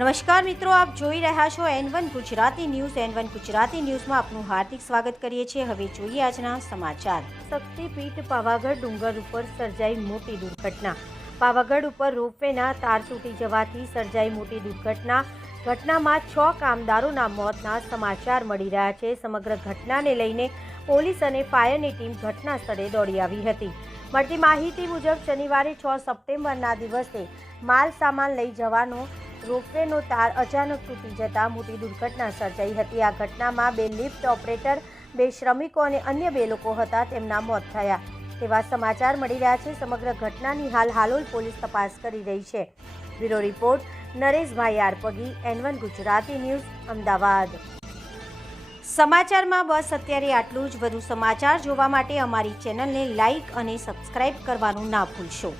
નમસ્કાર મિત્રો, આપ જોઈ રહ્યા છો N One Gujarati News. N One Gujarati ન્યૂઝમાં આપનું હાર્દિક સ્વાગત કરીએ છીએ. હવે જોઈએ આજના સમાચાર. શક્તિપીઠ પાવાગઢ ડુંગર ઉપર સર્જાઈ મોટી દુર્ઘટના. પાવાગઢ ઉપર રોપવેના તાર તૂટી જવાથી સર્જાઈ મોટી દુર્ઘટના. ઘટનામાં છ કામદારોના મોતના સમાચાર મળી રહ્યા છે. સમગ્ર ઘટનાને લઈને પોલીસ અને ફાયરની ટીમ ઘટના સ્થળે દોડી આવી હતી. મળતી માહિતી મુજબ, શનિવારે છ સપ્ટેમ્બરના દિવસે માલ સામાન લઈ જવાનો રોપવેનો તાર અચાનક તૂટી જતા મોટી દુર્ઘટના સર્જાઈ હતી. આ ઘટનામાં બે લિફ્ટ ઓપરેટર, બે શ્રમિકો અને અન્ય બે લોકો હતા. તેમના મોત થયા. તેવા સમાચાર મળી રહ્યા છે. સમગ્ર ઘટનાની હાલ હાલોલ પોલીસ તપાસ કરી રહી છે. Bureau report, Nareshbhai Arpagi N One Gujarati News, Ahmedabad. સમાચારમાં બસ અત્યારે આટલું જ. વધુ સમાચાર જોવા માટે અમારી ચેનલને લાઇક અને સબસ્ક્રાઇબ કરવાનું ના ભૂલશો.